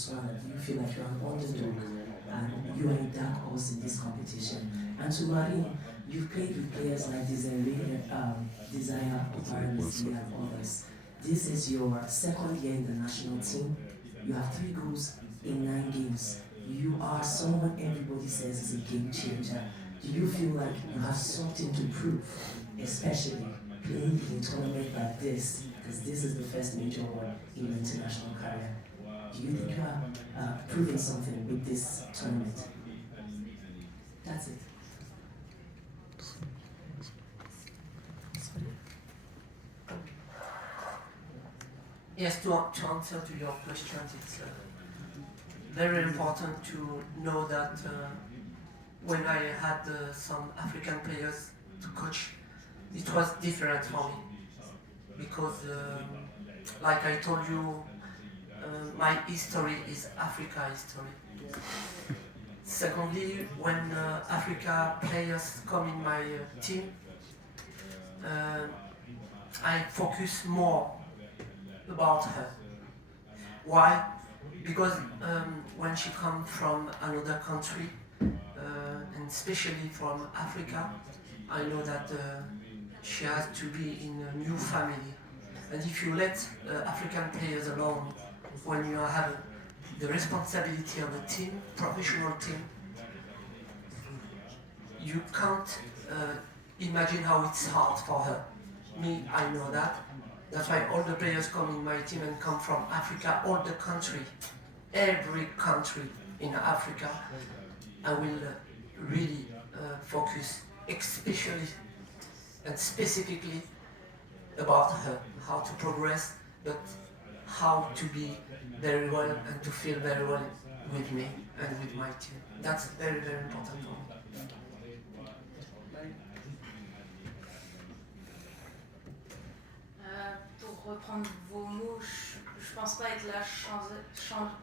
Botswana, do you feel like you're an underdog and you are a dark horse in this competition? And to Marine, you've played with players like Desire, Oparisi, and others. This is your second year in the national team. You have 3 goals in 9 games. You are someone everybody says is a game changer. Do you feel like you have something to prove, especially playing in a tournament like this, because this is the first major one in your international career? Do you think you are proving something with this tournament? That's it. Yes, to answer to your question, it's very important to know that when I had some African players to coach, it was different for me. Because, like I told you, my history is Africa history. Secondly, when Africa players come in my team, I focus more about her. Why? Because when she comes from another country, and especially from Africa, I know that she has to be in a new family. And if you let African players alone, when you have the responsibility of a team, professional team, you can't imagine how it's hard for her. Me, I know that. That's why all the players come in my team and come from Africa, all the country, every country in Africa. I will really focus especially and specifically about her, how to progress, but how to be very well and to feel very well with me and with my team. That's very, very important for me. Pour reprendre vos mots, je pense pas être la chanceuse.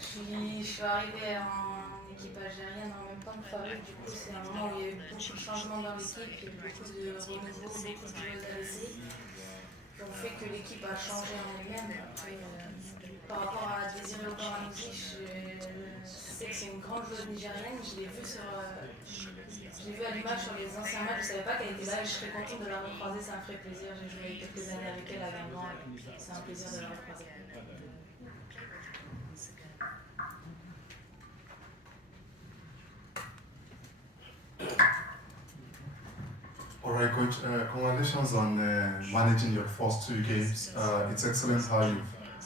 Je suis arrivée en équipe algérienne en même temps que Farid, du coup c'est un moment où il y a eu beaucoup de changements dans l'équipe, il y a eu beaucoup de renouveau, beaucoup de joueuses à laisser, qui ont fait que l'équipe a changé en elle-même. Après, par rapport à Désiré Obaramouzi, je sais que c'est une grande joueuse nigérienne, je l'ai vue à l'image sur les anciens matchs, je ne savais pas qu'elle était là et je serais contente de la recroiser, ça me ferait plaisir. J'ai joué quelques années avec elle à Guingamp et c'est un plaisir de la recroiser. All right, Coach. Congratulations on managing your first 2 games. It's excellent how you've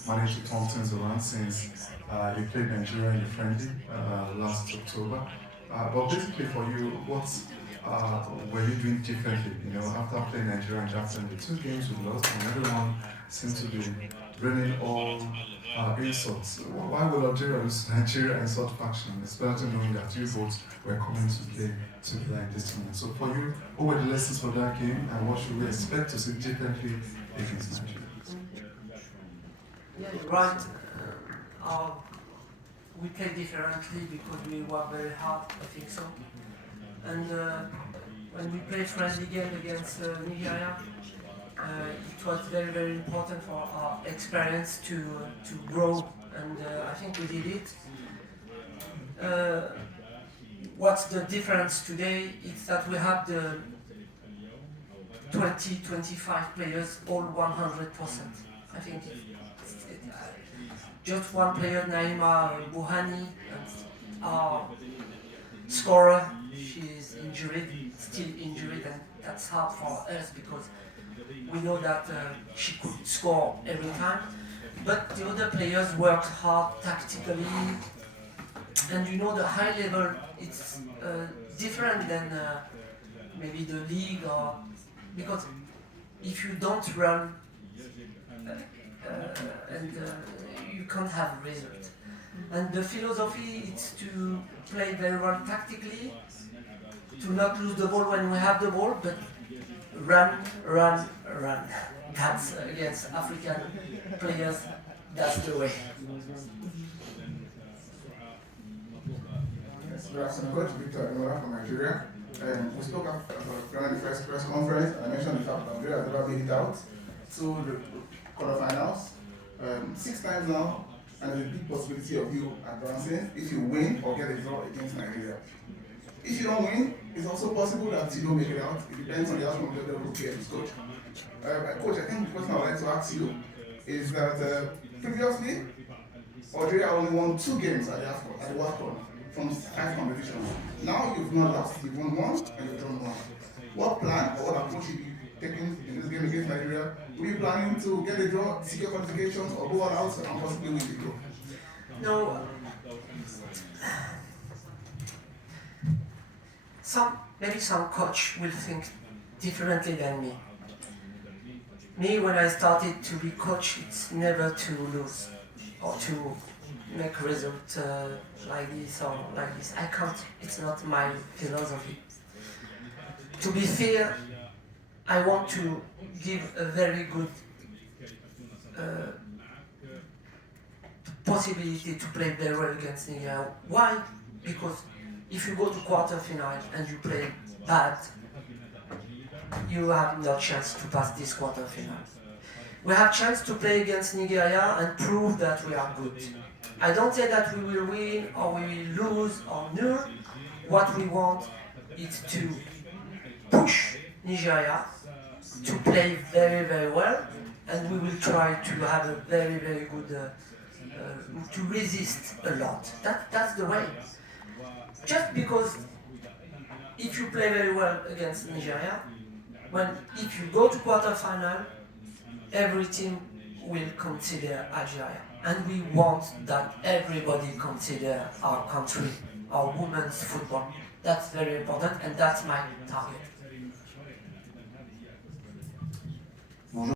managed to turn things around since you played Nigeria in the friendly last October. But basically for you, what were you doing differently? You know, after playing Nigeria in that friendly, 2 games you lost, and everyone seems to be bringing all insults. Why would Algeria lose Nigeria in such fashion, especially knowing that you both were coming to play together in this tournament? So for you, what were the lessons for that game, and what should we expect to see differently against Nigeria? Yeah, you're right. We play differently because we work very hard, I think so. And when we play friendly game against Nigeria, it was very, very important for our experience to grow, and I think we did it. What's the difference today is that we have the 20-25 players, all 100%. I think just one player, Naima Bouhani, our scorer, she is injured, still injured, and that's hard for us because we know that she could score every time. But the other players worked hard tactically, and you know the high level, it's different than maybe the league, or because if you don't run you can't have a result. And the philosophy is to play very well tactically, to not lose the ball when we have the ball, but run. That's against African players, that's the way. Good afternoon, Coach. Victor Anora from Nigeria. We spoke about during the first press conference, and I mentioned the fact that Nigeria has never made it out to the quarterfinals. 6 times now, and there's a big possibility of you advancing if you win or get a draw against Nigeria. If you don't win, it's also possible that you don't make it out. It depends on the outcome of the group games, coach. Coach, I think the question I would like to ask you is that previously, Algeria only won 2 games at the WAFCON from 5 competitions. Now you've not lost, you've won 1 and you've drawn 1. What plan or what approach will you be taking in this game against Nigeria? Were you planning to get a draw, secure qualifications, or go all out and possibly win the draw? No. Maybe some coach will think differently than me. Me, when I started to be coach, it's never to lose or to make result like this or like this. I can't. It's not my philosophy. To be fair, I want to give a very good possibility to play very well against Nigeria. Why? Because if you go to quarterfinal and you play bad, you have no chance to pass this quarterfinal. We have chance to play against Nigeria and prove that we are good. I don't say that we will win or we will lose or no. What we want is to push Nigeria to play very, very well, and we will try to have a very, very good, to resist a lot. That's the way. Just because if you play very well against Nigeria, if you go to quarterfinal, every team will consider Algeria. And we want that everybody consider our country, our women's football. That's very important, and that's my target.